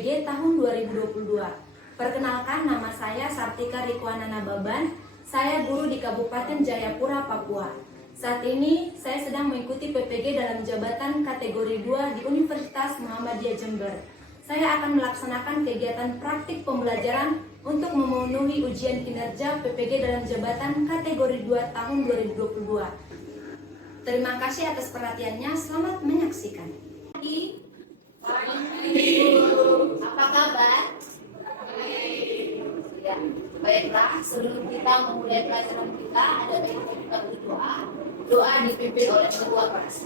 PPG tahun 2022. Perkenalkan, nama saya Sartika Rikwanana Baban. Saya guru di Kabupaten Jayapura, Papua. Saat ini saya sedang mengikuti PPG dalam jabatan kategori 2 di Universitas Muhammadiyah Jember. Saya akan melaksanakan kegiatan praktik pembelajaran untuk memenuhi ujian kinerja PPG dalam jabatan kategori 2 tahun 2022. Terima kasih atas perhatiannya. Selamat menyaksikan. Apa kabar? Ya, baiklah, sebelum kita memulai pelajaran kita, ada baiknya kita berdoa. Doa dipimpin oleh Ketua Kelas.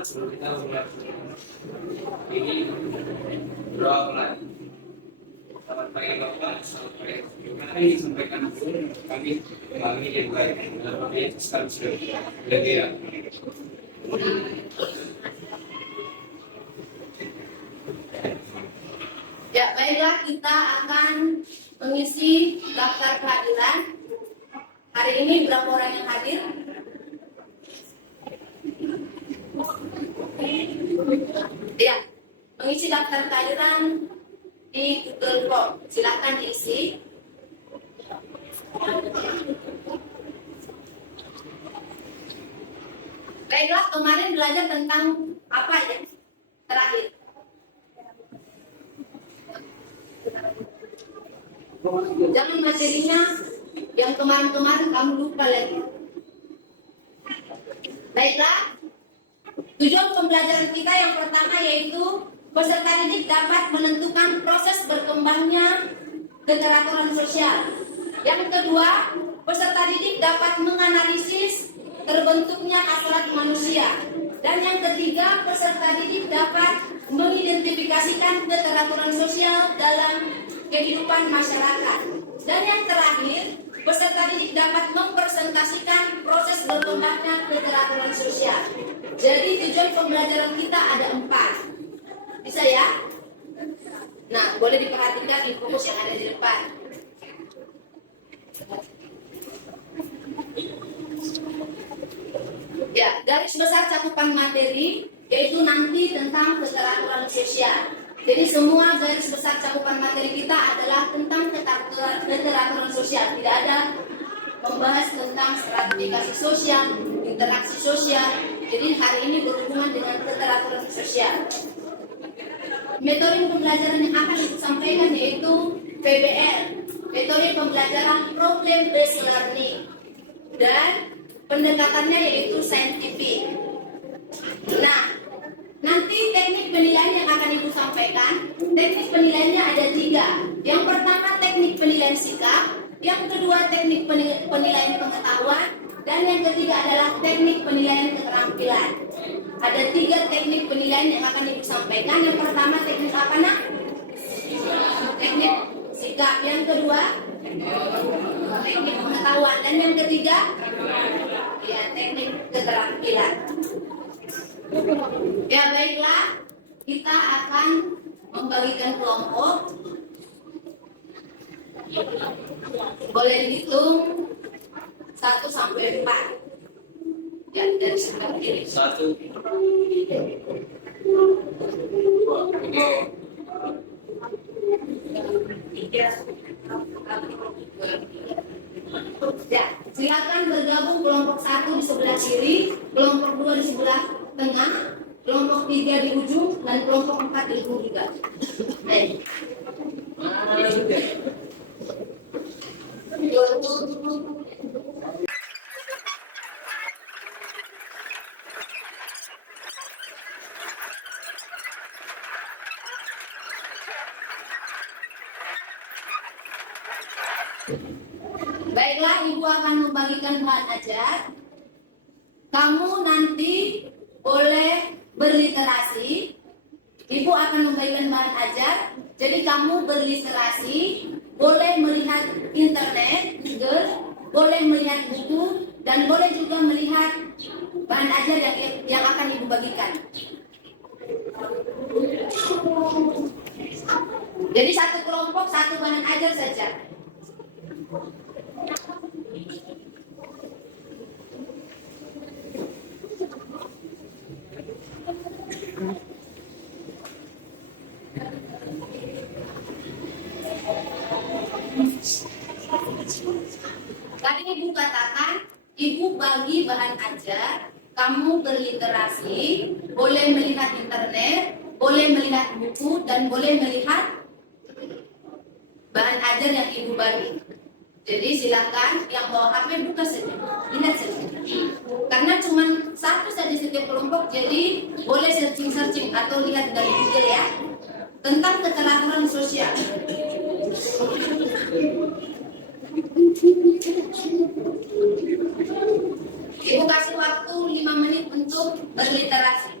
Sebelum kita mulai ini doa mulai. Selamat pagi Bapak, selamat pagi. Kami sampaikan kami yang baik dalam kami sekarang sudah ya. Ya, baiklah, kita akan mengisi daftar kehadiran. Hari ini berapa orang yang hadir? Ya, mengisi daftar kehadiran di Google Form. Silakan diisi. Baiklah, kemarin belajar tentang apa ya? Terakhir. Jangan materinya yang kemarin-kemarin kamu lupa lagi. Baiklah, tujuan pembelajaran kita yang pertama yaitu peserta didik dapat menentukan proses berkembangnya keteraturan sosial. Yang kedua, peserta didik dapat menganalisis terbentuknya hasrat manusia. Dan yang ketiga, peserta didik dapat mengidentifikasikan keteraturan sosial dalam kehidupan masyarakat. Dan yang terakhir, peserta didik dapat mempresentasikan proses berkembangnya keteraturan sosial. Jadi tujuan pembelajaran kita ada 4. Bisa ya? Nah, boleh diperhatikan di fokus yang ada di depan. Ya, garis besar cakupan materi yaitu nanti tentang keteraturan sosial. Jadi semua garis besar cakupan materi kita adalah tentang keteraturan sosial. Tidak ada membahas tentang stratifikasi sosial, interaksi sosial. Jadi hari ini berhubungan dengan keteraturan sosial. Metode pembelajaran yang akan disampaikan yaitu PBL, metode pembelajaran problem based learning, dan pendekatannya yaitu scientific. Nah, nanti teknik penilaian yang akan Ibu sampaikan, teknik penilaiannya ada 3. Yang pertama teknik penilaian sikap, yang kedua teknik penilaian pengetahuan, dan yang ketiga adalah teknik penilaian keterampilan. Ada 3 teknik penilaian yang akan Ibu sampaikan. Yang pertama teknik apa nak? Teknik sikap. Yang kedua teknik pengetahuan. Dan yang ketiga ya teknik keterampilan. Ya baiklah, kita akan membagikan kelompok. Boleh dihitung 1 sampai 4. Ya, dari sebelah kiri. 1, 2, 3. Ya, silakan bergabung kelompok 1 di sebelah kiri, kelompok 2 di sebelah tengah, kelompok 3 di ujung, dan kelompok 4 di ujung juga. Baik. Baiklah, Ibu akan membagikan bahan ajar. Kamu nanti boleh berliterasi. Ibu akan membagikan bahan ajar. Jadi kamu berliterasi, boleh melihat internet, Google, boleh melihat buku, dan boleh juga melihat bahan ajar yang akan Ibu bagikan. Jadi satu kelompok, satu bahan ajar saja. katakan, ibu bagi bahan ajar, kamu berliterasi, boleh melihat internet, boleh melihat buku, dan boleh melihat bahan ajar yang ibu bagi. Jadi silakan yang bawa HP buka saja, lihat saja. Karena cuma satu saja setiap kelompok, jadi boleh searching atau lihat dari Google ya tentang keteraturan sosial. Ibu kasih waktu 5 menit untuk berliterasi.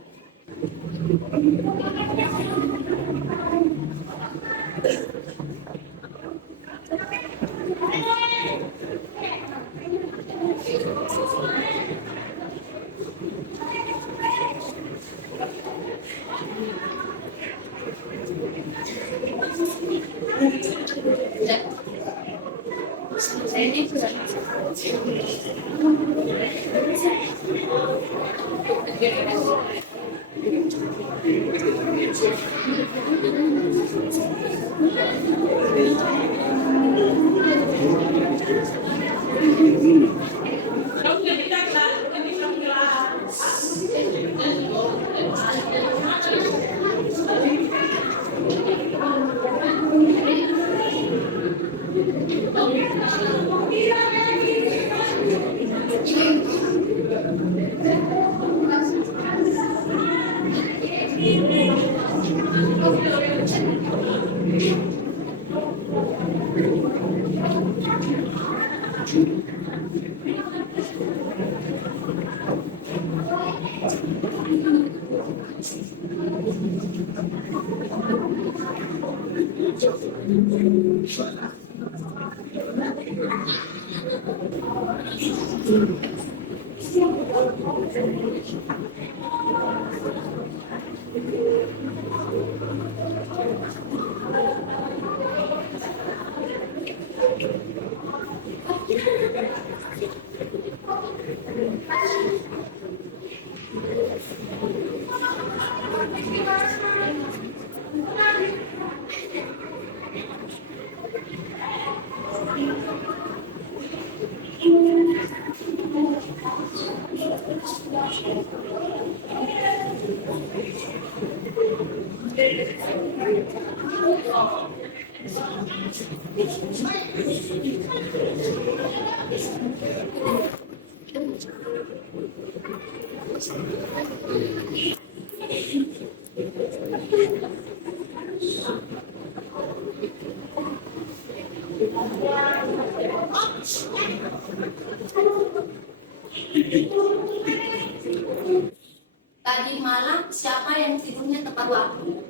Tadi malam siapa yang tidurnya tepat waktu?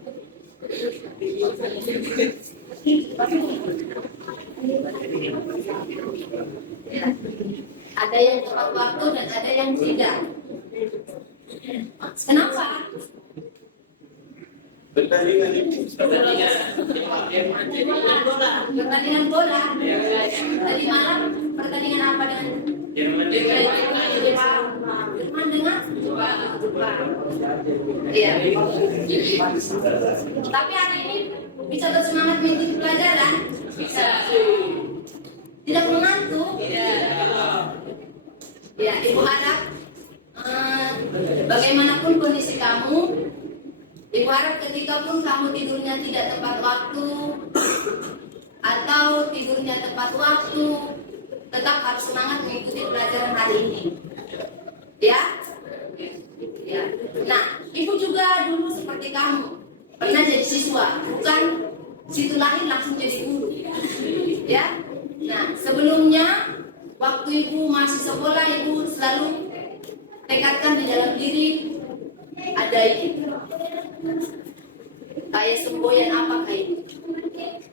Ya. Ada yang tepat waktu dan ada yang tidak. Kenapa? Pertandingan bola. Tadi malam pertandingan apa dengan Jerman dengan iya. Tapi hari ini bisa bersemangat mengikuti pelajaran? Bisa. Tidak mengantuk? Ya, Ibu harap bagaimanapun kondisi kamu, Ibu harap ketika pun kamu tidurnya tidak tepat waktu atau tidurnya tepat waktu, tetap harus semangat mengikuti pelajaran hari ini. Ya? Ya. Nah, Ibu juga dulu seperti kamu pernah jadi siswa, bukan situ lahir langsung jadi guru. Ya? Nah, sebelumnya waktu Ibu masih sekolah, Ibu selalu tekadkan di dalam diri ada ini. Kayak semboyan apakah ini?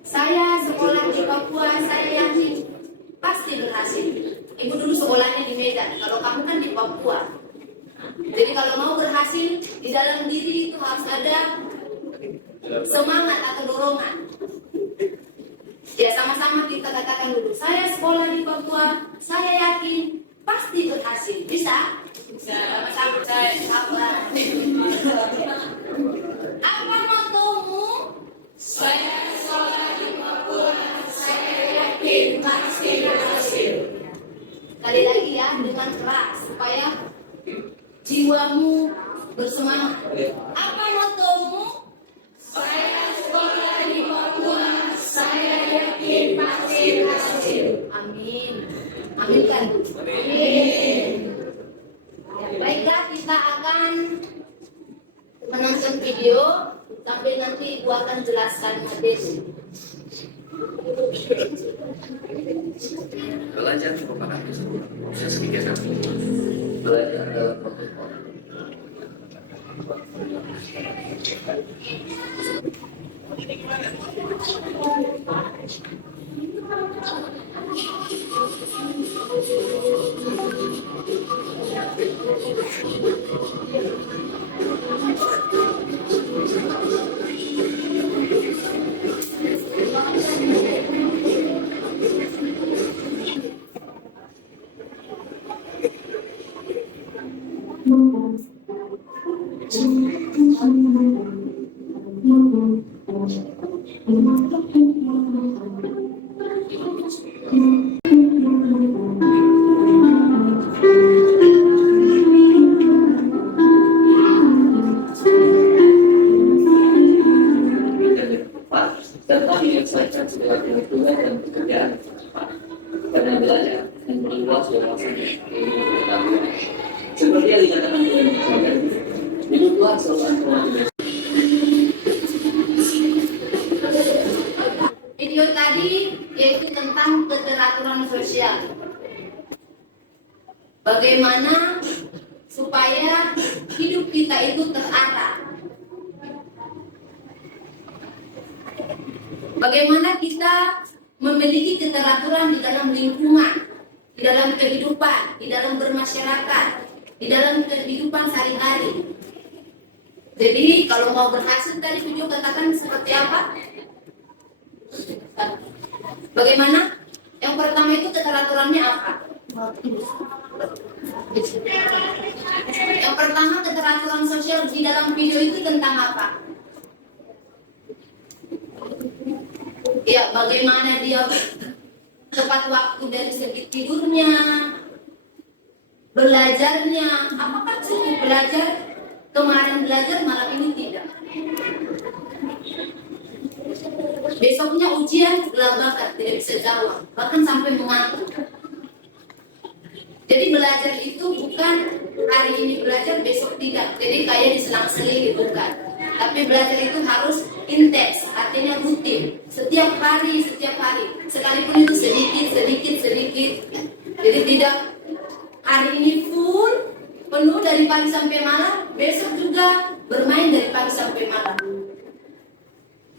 Saya sekolah di Papua, saya yakin pasti berhasil. Ibu dulu sekolahnya di Medan, kalau kamu kan di Papua. Jadi kalau mau berhasil, di dalam diri itu harus ada semangat atau dorongan. Ya, sama-sama kita katakan dulu, saya sekolah di Papua, saya yakin pasti berhasil. Bisa? Bisa. Sama-sama saya sabar. Apa motomu? Saya sekolah di Papua, saya yakin pasti berhasil. Sekali lagi ya, dengan keras supaya jiwamu bersemangat. Apa motomu? Saya sekolah di Papua, saya yakin pasti berhasil. Amin. Amin kan? Amin. Ya, baiklah, kita akan menonton video sampai nanti Ibu akan jelaskan materi. Belajar merupakan proses kegiatan belajar dalam protokol. Serta menyelesaikan segala tugas dan pekerjaan karena belajar dan meluas wawasannya seperti yang dikatakan oleh Muhammad hidup Tuhan selalu antara. Video tadi yaitu tentang keteraturan sosial. Bagaimana supaya hidup kita itu terarah. Bagaimana kita memiliki keteraturan di dalam lingkungan, di dalam kehidupan, di dalam bermasyarakat, di dalam kehidupan sehari-hari. Jadi kalau mau berhasil tadi video katakan seperti apa? Bagaimana? Yang pertama itu keteraturannya apa? Yang pertama keteraturan sosial di dalam video itu tentang apa? Ya, bagaimana dia tepat waktu dari segi tidurnya, belajarnya. Apakah cukup belajar? Kemarin belajar, malam ini tidak. Besoknya ujian, gelagakan, tidak bisa jawab, bahkan sampai mengantuk. Jadi belajar itu bukan hari ini belajar, besok tidak. Jadi kayak diselang-seling, bukan. Tapi belajar itu harus intens, artinya rutin. Setiap hari. Sekalipun itu sedikit. Jadi tidak hari ini full, penuh dari pagi sampai malam, besok juga bermain dari pagi sampai malam.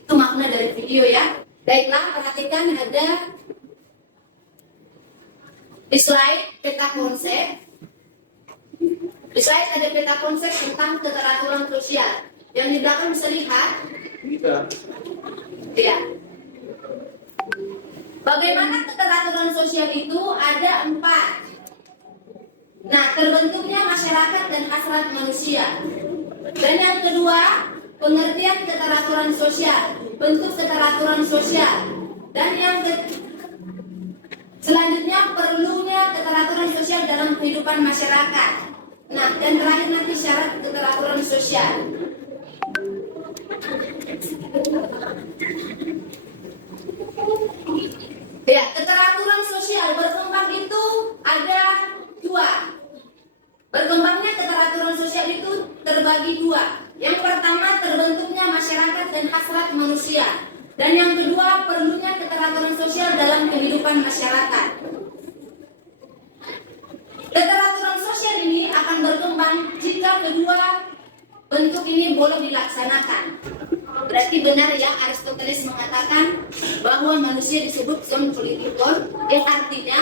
Itu makna dari video ya. Baiklah, perhatikan ada di slide peta konsep. Di slide ada peta konsep tentang keteraturan sosial. Yang di belakang bisa lihat. Ya. Bagaimana keteraturan sosial itu ada 4. Nah, terbentuknya masyarakat dan hasrat manusia. Dan yang kedua, pengertian keteraturan sosial, bentuk keteraturan sosial. Dan yang selanjutnya perlunya keteraturan sosial dalam kehidupan masyarakat. Nah, dan terakhir nanti syarat keteraturan sosial. Ya, keteraturan sosial berkembang itu ada 2. Berkembangnya keteraturan sosial itu terbagi 2. Yang pertama terbentuknya masyarakat dan hasrat manusia. Dan yang kedua perlunya keteraturan sosial dalam kehidupan masyarakat. Keteraturan sosial ini akan berkembang jika kedua bentuk ini boleh dilaksanakan. Berarti benar ya Aristoteles mengatakan bahwa manusia disebut zoon political, yang artinya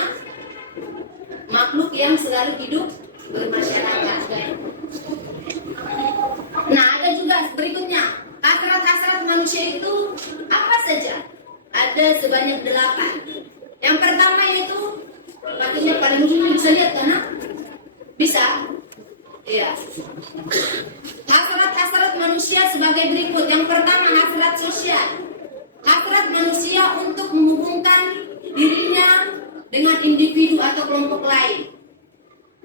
makhluk yang selalu hidup bermasyarakat. Nah, ada juga berikutnya hasrat-hasrat manusia itu apa saja? Ada sebanyak 8. Yang pertama yaitu maksudnya paling mungkin bisa lihat karena bisa. Iya. Hasrat-hasrat manusia sebagai berikut. Yang pertama hasrat sosial. Hasrat manusia untuk menghubungkan dirinya dengan individu atau kelompok lain.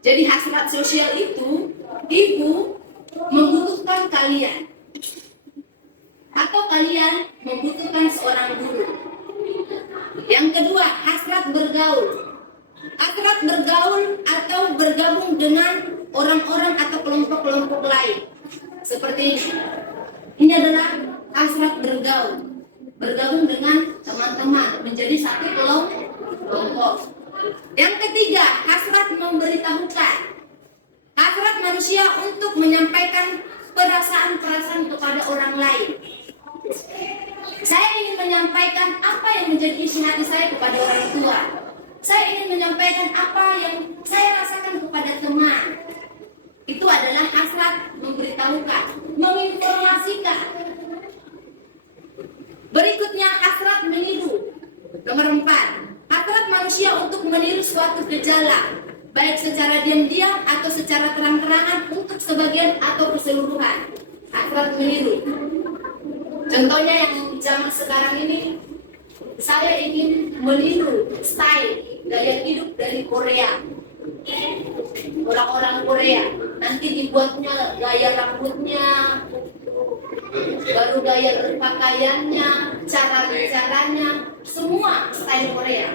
Jadi hasrat sosial itu, ibu membutuhkan kalian atau kalian membutuhkan seorang guru. Yang kedua, hasrat bergaul. Hasrat bergaul atau bergabung dengan orang-orang atau kelompok-kelompok lain. Seperti ini. Ini adalah hasrat bergaul. Bergabung dengan teman-teman menjadi satu kelompok. Yang ketiga, hasrat memberitahukan. Hasrat manusia untuk menyampaikan perasaan-perasaan kepada orang lain. Saya ingin menyampaikan apa yang menjadi isi hati saya kepada orang tua. Saya ingin menyampaikan apa yang saya rasakan kepada teman. Itu adalah hasrat memberitahukan, menginformasikan. Berikutnya hasrat meniru. Nomor 4, hasrat manusia untuk meniru suatu gejala, baik secara diam-diam atau secara terang-terangan untuk sebagian atau keseluruhan. Hasrat meniru. Contohnya yang zaman sekarang ini, saya ingin meniru style gaya hidup dari Korea. Orang-orang Korea nanti dibuatnya gaya rambutnya, baru gaya pakaiannya, cara bicaranya, semua style Korea.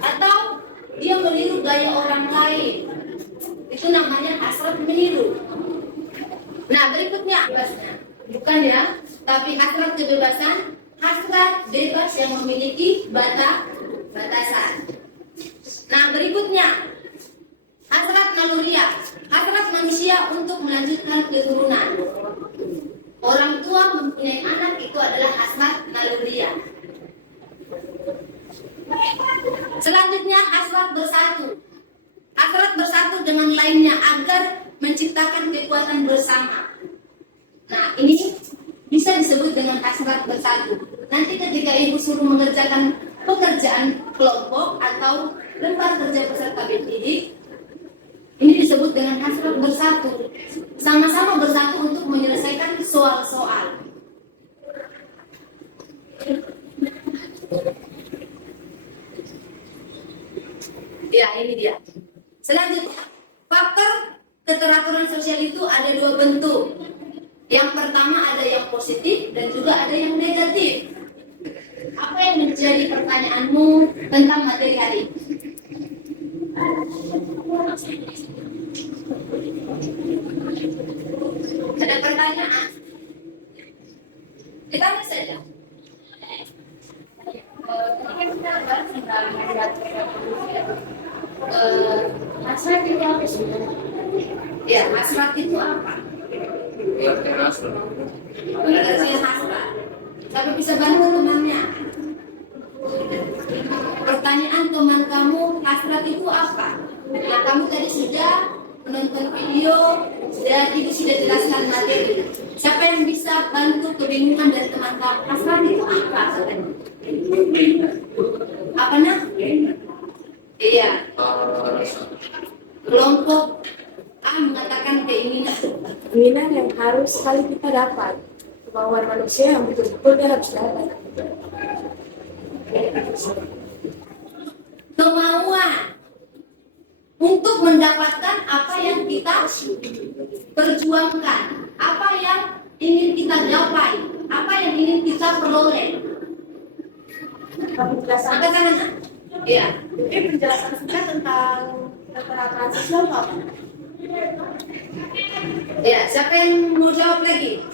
Atau dia meniru gaya orang lain, itu namanya hasrat meniru. Nah berikutnya, bukan ya, tapi hasrat kebebasan, hasrat bebas yang memiliki batasan. Nah berikutnya, hasrat naluriah, hasrat manusia untuk melanjutkan keturunan. Orang tua mempunyai anak itu adalah hasrat naluriah. Selanjutnya hasrat bersatu. Hasrat bersatu dengan lainnya agar menciptakan kekuatan bersama. Nah ini bisa disebut dengan hasrat bersatu. Nanti ketika ibu suruh mengerjakan pekerjaan kelompok atau lembar kerja peserta didik, ini disebut dengan hasrat bersatu. Sama-sama bersatu untuk menyelesaikan soal-soal. Ya, ini dia. Selanjutnya, faktor keteraturan sosial itu ada 2 bentuk. Yang pertama ada yang positif dan juga ada yang negatif. Apa yang menjadi pertanyaanmu tentang materi hari ini? Ada pertanyaan? Kita mulai saja. Hasrat itu apa sebenarnya? Ya, hasrat itu apa? Pengertian hasrat. Tapi bisa bantu temannya. Pertanyaan teman kamu, hasrat itu apa? Nah, kamu tadi sudah menonton video dan ibu sudah jelaskan materi. Siapa yang bisa bantu kebingungan dari teman kamu? Hasrat itu apa? Apa nak? Iya. Kelompok A mengatakan Keinginan yang harus sekali kita dapat, kemauan manusia yang betul-betul dia harus dapat. kemauan untuk mendapatkan apa yang kita perjuangkan, apa yang ingin kita gapai, apa yang ingin kita peroleh. Sampai sana, nak? Iya. Ini penjelasan singkat tentang keteraturan sosial apa? Ya, siapa yang mau jawab lagi?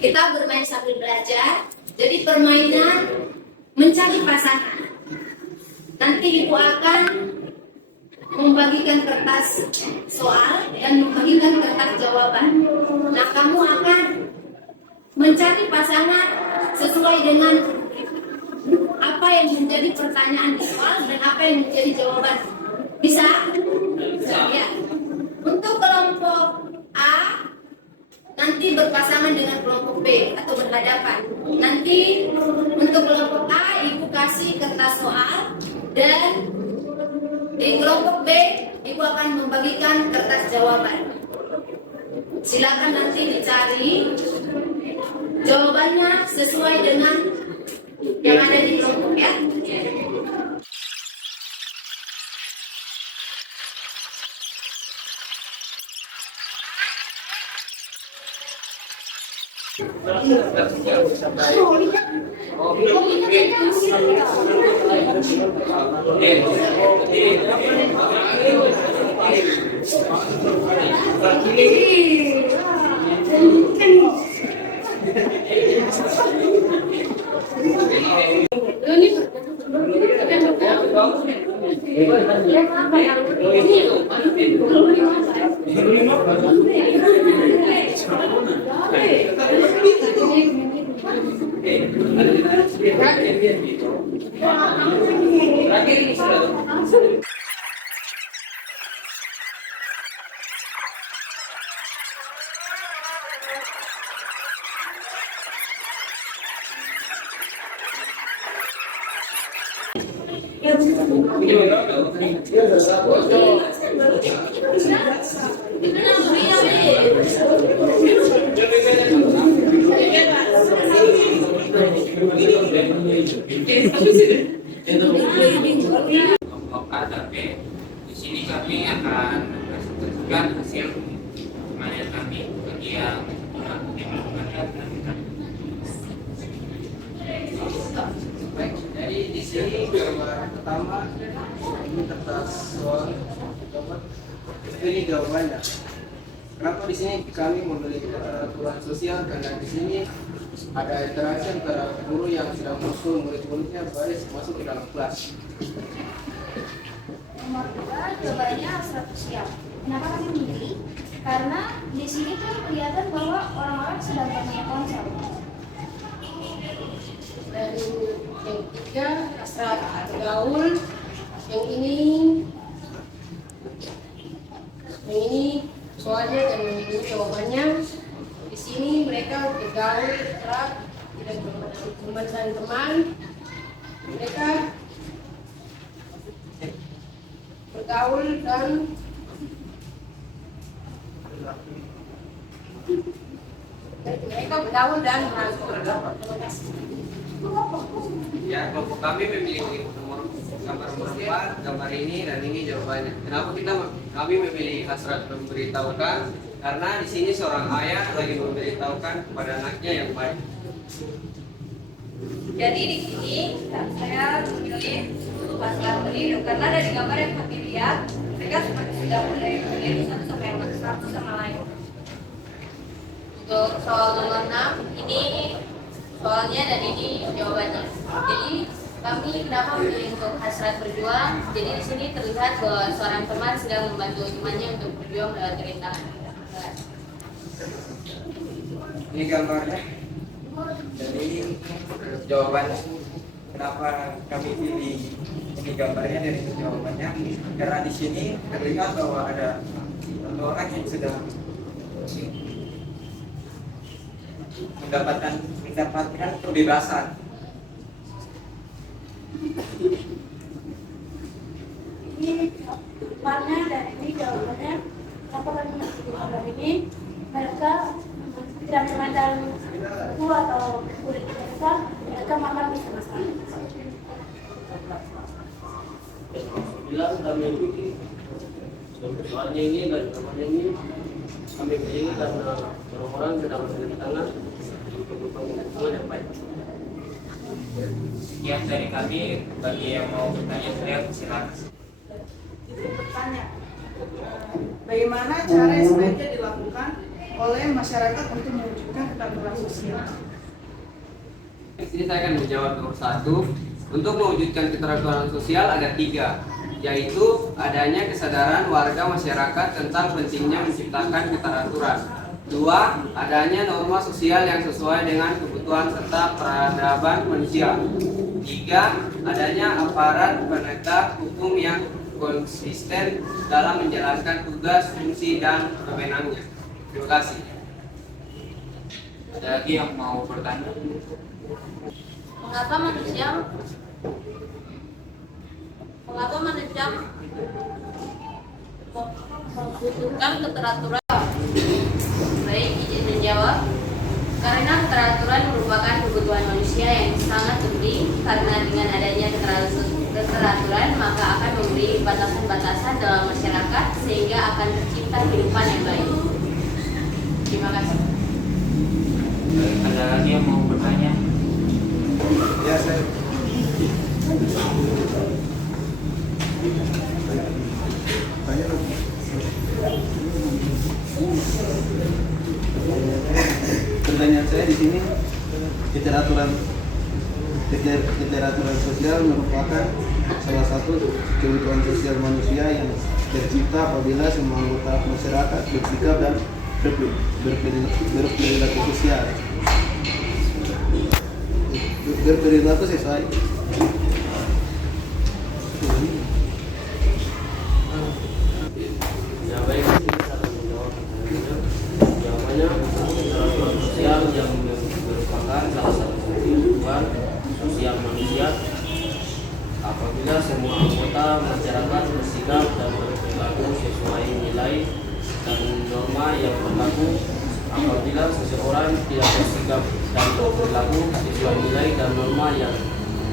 Kita bermain sambil belajar. Jadi permainan mencari pasangan. Nanti ibu akan membagikan kertas soal dan membagikan kertas jawaban. Nah, kamu akan mencari pasangan sesuai dengan apa yang menjadi pertanyaan di soal dan apa yang menjadi jawaban. Bisa? Ya. Untuk kelompok A nanti berpasangan dengan kelompok B atau berhadapan. Nanti untuk kelompok A ibu kasih kertas soal dan di kelompok B ibu akan membagikan kertas jawaban. Silakan nanti dicari jawabannya sesuai dengan yang ada di kelompok ya. Kelompok KTP. Di sini kami akan presentasikan hasil panen kami bagi yang Baik, jadi di sini gambar pertama ini kertas soal jawaban. Ini jawabannya. Kenapa di sini kami membeli aturan sosial? Karena di sini ada interaksi antara guru yang sedang masuk murid-muridnya baris masuk ke dalam kelas. Nomor 2 jawabannya hasrat sosial. Kenapa kami memilih? Karena di sini tuh kelihatan bahwa orang-orang sedang bermain ponsel. Dan yang ketiga hasrat bergaul. Yang ini soalnya dan yang ini jawabannya. Di sini mereka bergaul kerap, tidak berteman dan teman. Mereka bergaul dan merangkul. Ya, kelompok kami memilih gambar nomor 4, gambar ini dan ini jawabannya. Kenapa kami memilih hasrat memberitahukan? Karena di sini seorang ayah lagi memberitahukan kepada anaknya yang baik. Jadi di sini saya memilih hasrat meniru karena dari gambar yang kami lihat mereka seperti sudah mulai meniru satu sama lain. Untuk soal nomor 6 ini soalnya dan ini jawabannya. Jadi kami kenapa memilih untuk hasrat berjuang? Jadi di sini terlihat bahwa seorang teman sedang membantu temannya untuk berjuang melewati rintangan. Ini gambarnya. Jadi ini jawabannya. Kenapa kami pilih ini gambarnya dari jawabannya? Karena di sini terlihat bahwa ada orang yang sedang mendapatkan kebebasan. Ini depannya dan ini jawabannya. Kenapa kami masih di gambar ini? Mereka tidak memandang buku atau kulit mereka makan bersama-sama. Bilang kami ini soalnya ini dan namanya ini kami pilih karena orang-orang sedang berdatangan untuk kebutuhan yang baik. Sekian dari kami, bagi yang mau bertanya saya silakan. Bertanya, bagaimana cara yang sebaiknya dilakukan oleh masyarakat untuk mewujudkan keteraturan sosial? Di sini saya akan menjawab nomor 1. Untuk mewujudkan keteraturan sosial ada 3, yaitu adanya kesadaran warga masyarakat tentang pentingnya menciptakan keteraturan. 2. Adanya norma sosial yang sesuai dengan kebutuhan serta peradaban manusia. 3. Adanya aparat penegak hukum yang konsisten dalam menjalankan tugas, fungsi, dan wewenangnya. Terima kasih. Ada lagi yang mau bertanya? Mengapa manusia membutuhkan keteraturan? Baik, izin menjawab. Karena keteraturan merupakan kebutuhan manusia yang sangat penting karena dengan adanya keteraturan maka akan memberi batasan-batasan dalam masyarakat sehingga akan tercipta kehidupan yang baik. Terima kasih. Ada lagi yang mau bertanya? Ya, saya. Tanya dong. Pertanyaan saya di sini, keteraturan sosial merupakan salah satu kebutuhan sosial manusia yang tercipta apabila semua anggota masyarakat bersikap dan berperilaku sosial. Berperilaku sesuai. Ya baik, saya menjawab pertanyaannya. Jawabannya, keteraturan sosial yang merupakan salah satu kebutuhan sosial manusia apabila semua anggota masyarakat bersikap dan berperilaku sesuai nilai dan norma yang berlaku. Apabila seseorang tidak bersikap dan berperilaku sesuai nilai dan norma yang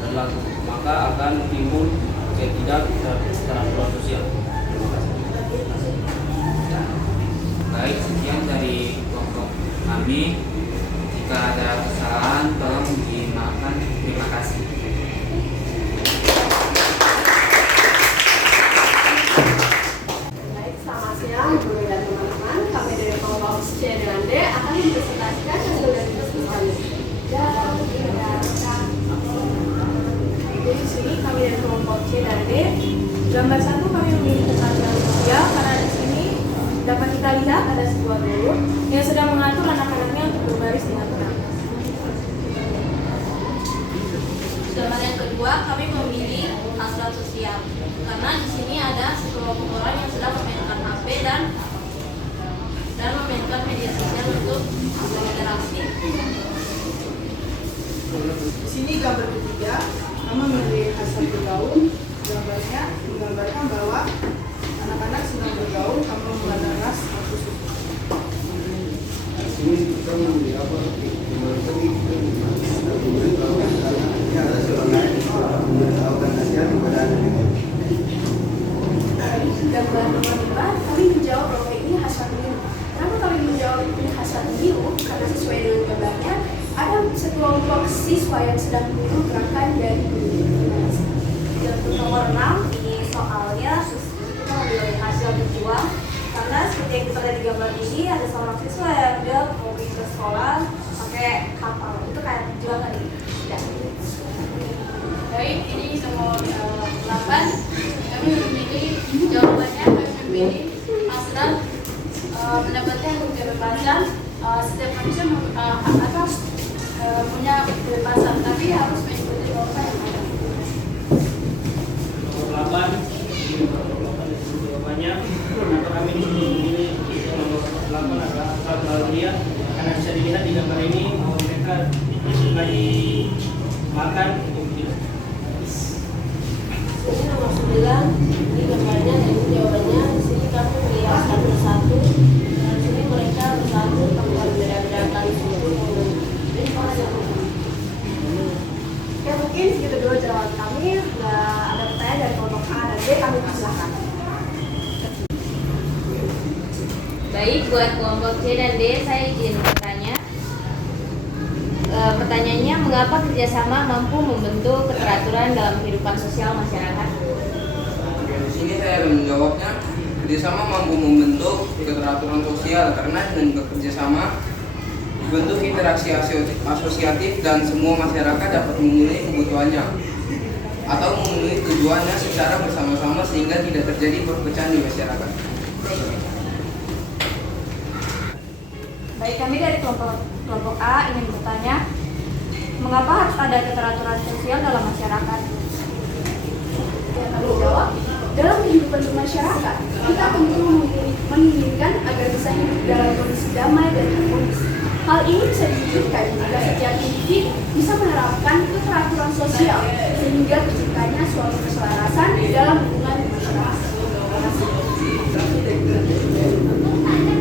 berlaku, maka akan timbul ketidakteraturan sosial. Terima kasih. Baik, sekian dari kelompok kami. Jika ada kesalahan, tolong dimaafkan. Terima kasih. Baik, selamat siang guru dan teman-teman. Kami dari kelompok C dan D akan mempresentasikan hasil dari diskusi kami. Jadi di sini kami dari kelompok C dan D. Gambar 1 kami memilih keterampilan sosial karena di sini dapat kita lihat ada sebuah guru yang sedang mengatur anak-anaknya untuk berbaris dengan tenang. Gambar yang kedua, kami memilih hasrat sosial karena di sini ada sekelompok orang yang sedang memainkan HP dan memainkan media sosial untuk berinteraksi. Di sini gambar ketiga, kami memilih hasil bergaul. Gambarnya menggambarkan bahwa anak-anak sedang bergaul tanpa memandang ras atau suku. Ini kita memilih apa? Ini ada sebagai memberitahukan nasihat kepada anak-anak. Gambar nomor 5, kami menjawab bahwa ini hasrat biru. Kenapa kami menjawab ini hasrat biru? Karena sesuai dengan gambarnya, ada sekelompok siswa yang sedang meniru gerakan dari guru. Untuk nomor 6, ini soalnya kita memilih hasil berjuang karena seperti yang kita lihat di gambar ini ada seorang siswa yang dia mau pergi ke sekolah pakai kapal, itu kayak berjuang kan ya. Baik, ini nomor 8. Kami memilih jawabannya, kami memilih hasrat mendapatkan kebebasan. Setiap manusia punya kebebasan, tapi harus mengikuti norma yang ada. Nomor 8, ini jawabannya. Kenapa kami memilih nomor 8 adalah asal bahagia karena bisa dilihat di gambar ini bahwa mereka lagi makan untuk hidup. Ini nomor 9, ini gambarnya dan ini jawabannya. Di sini kami melihat satu persatu. Di sini mereka bersatu tanpa berbeda-bedakan suku. Ya mungkin segitu dulu jawaban kami. Ada pertanyaan dari kelompok A dan B, kami persilahkan. Baik, buat kelompok C dan D, saya izin bertanya. Pertanyaannya, mengapa kerjasama mampu membentuk keteraturan dalam kehidupan sosial masyarakat? Oke, di sini saya akan menjawabnya. Kerjasama mampu membentuk keteraturan sosial karena dengan bekerjasama bentuk interaksi asosiatif dan semua masyarakat dapat memenuhi kebutuhannya atau memenuhi tujuannya secara bersama-sama sehingga tidak terjadi perpecahan di masyarakat. Baik, kami dari kelompok A ingin bertanya, mengapa harus ada keteraturan sosial dalam masyarakat? Kami jawab, dalam kehidupan bermasyarakat, kita tentu menginginkan agar bisa hidup dalam kondisi damai dan harmonis. Hal ini bisa diwujudkan jika setiap individu bisa menerapkan keteraturan sosial sehingga terciptanya suatu keselarasan di dalam hubungan masyarakat.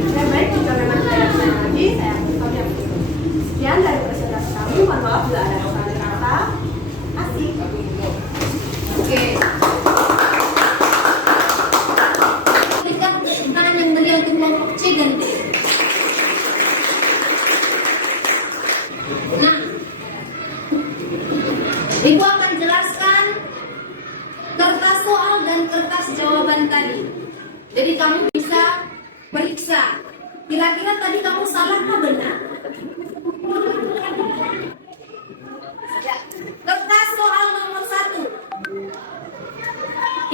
Ya baik, jika memang tidak ada pertanyaan lagi, saya akan tutup. Sekian dari presentasi kami, mohon maaf bila ada kesalahan kata. Asik. Nisa. Kira-kira tadi kamu salah apa benar? Ya. Kertas soal nomor 1.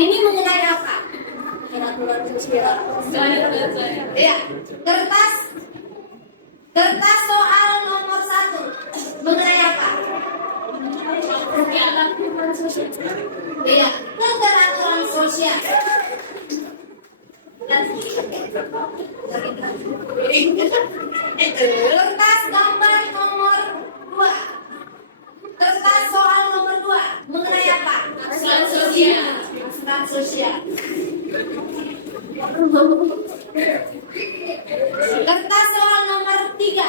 Ini mengenai apa? Ya, kertas soal nomor 1 mengenai apa? Iya, keteraturan sosial. Kertas gambar nomor 2. Kertas soal nomor 2 mengenai apa? Asuransi sosial. Asuransi sosial. Kertas soal nomor 3.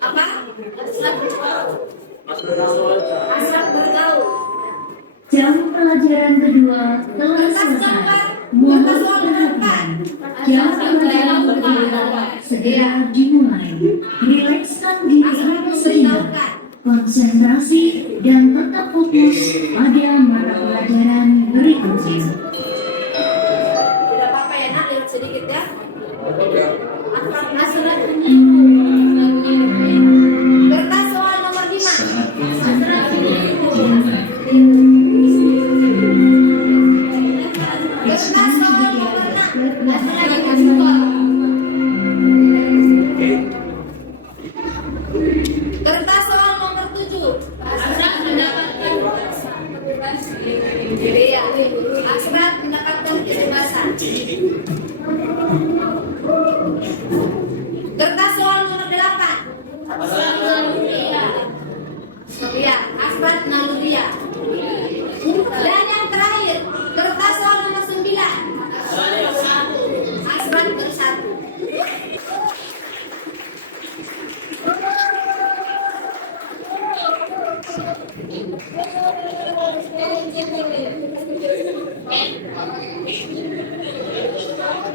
Apa? Hasrat bergaul. Jam pelajaran kedua telah Kertas selesai. gambar. Mohon Kertas soal nomor 4. jam pelajaran kedua segera dimulai. Rilekskan diri Anda sejenak. Konsentrasi dan tetap fokus pada mata pelajaran berikutnya. Tidak apa-apa ya nak, lihat sedikit ya. Hasrat. Kertas soal nomor 5. Kertas soal nomor 6. Kertas soal nomor 7. Hasrat mendapatkan kebebasan. Kertas soal nomor 8. Ya, hasrat naluriah. Dan yang terakhir, kertas soal nomor 9. Hasrat bersatu.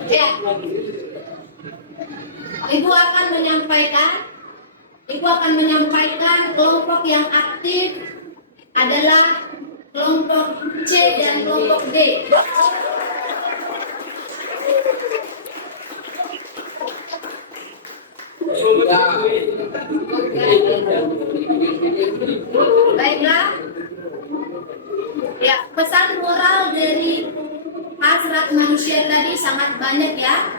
Ya. Ibu akan menyampaikan kelompok yang aktif adalah kelompok C dan kelompok D. Baiklah. Ya, pesan moral dari hasrat manusia tadi sangat banyak ya.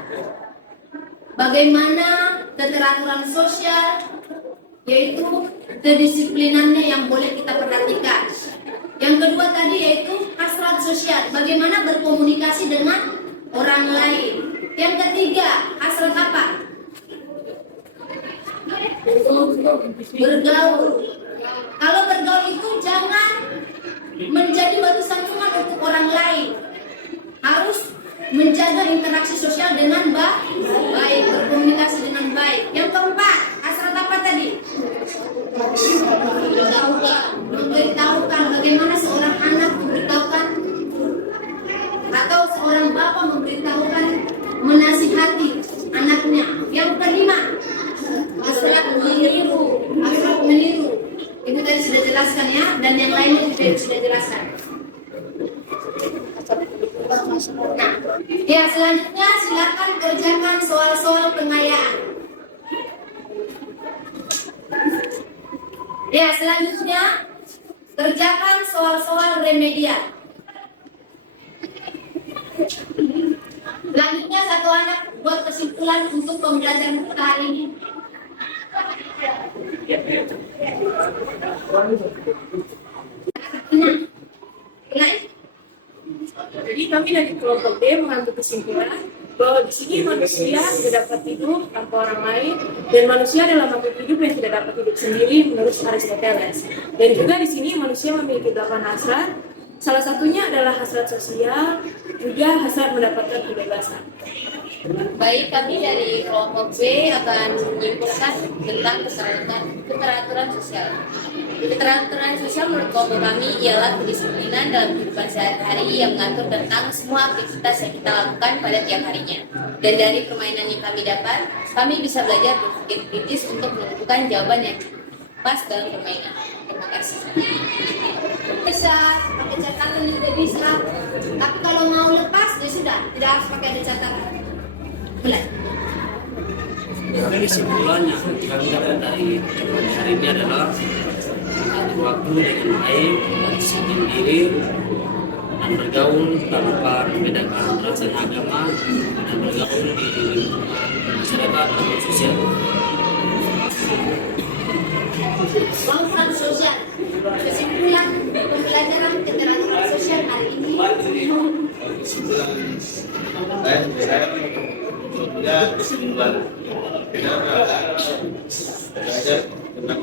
Bagaimana keteraturan sosial, yaitu kedisiplinannya yang boleh kita perhatikan. Yang kedua tadi yaitu hasrat sosial, bagaimana berkomunikasi dengan orang lain. Yang ketiga, hasrat apa? Bergaul. Kalau bergaul itu jangan menjadi batu sandungan untuk orang lain. Harus menjaga interaksi sosial dengan baik, berkomunikasi dengan baik. Yang keempat, hasrat apa tadi? Memberitahukan. Bagaimana seorang anak memberitahukan atau seorang bapak memberitahukan, menasihati anaknya. Yang kelima, hasrat meniru. Hasrat meniru. Ibu tadi sudah jelaskan ya, dan yang lainnya juga sudah jelaskan. Nah, ya selanjutnya silakan kerjakan soal-soal pengayaan. Ya selanjutnya kerjakan soal-soal remedial. Selanjutnya satu anak buat kesimpulan untuk pembelajaran kita hari ini. Nah. Jadi kami dari kelompok D mengambil kesimpulan bahwa di sini manusia tidak dapat hidup tanpa orang lain, dan manusia adalah makhluk hidup yang tidak dapat hidup sendiri menurut Aristoteles. Dan juga di sini manusia memiliki 8 hasrat. Salah satunya adalah hasrat sosial, juga hasrat mendapatkan kebebasan. Baik, kami dari kelompok B akan menyimpulkan tentang keteraturan sosial. Keteraturan sosial menurut kelompok kami ialah kedisiplinan dalam kehidupan sehari-hari yang mengatur tentang semua aktivitas yang kita lakukan pada tiap harinya. Dan dari permainan yang kami dapat, kami bisa belajar berpikir kritis untuk menentukan jawaban yang pas dalam permainan. Terima kasih. Bisa ada catatan juga bisa. Tapi kalau mau lepas ya sudah, tidak harus pakai ada catatan. Mulai. Dari kesimpulannya kami dapat dari pertemuan hari ini adalah mengatur waktu dengan baik, disiplin diri, dan bergaul tanpa membedakan ras dan agama, dan bergaul di lingkungan masyarakat atau sosial. Kelompok sosial. Kesimpulan pembelajaran keterampilan sosial hari ini. Kesimpulan saya ya kesimpulan kita belajar tentang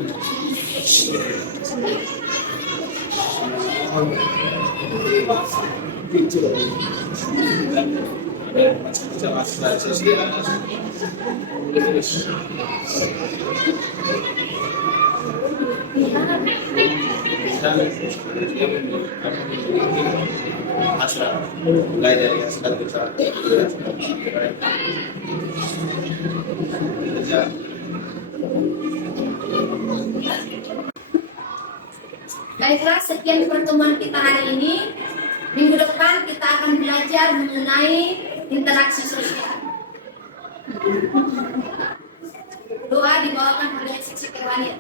masalah sosial. Hasrat mulai dari hasrat besar Baiklah, sekian pertemuan kita hari ini. Minggu depan kita akan belajar mengenai interaksi sosial. Doa dibawakan oleh seksi kerohanian.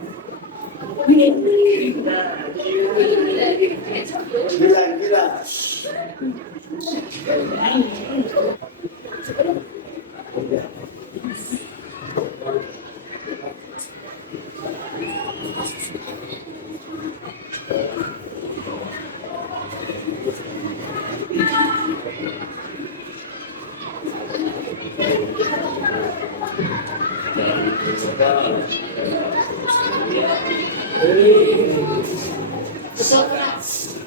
Sokrates.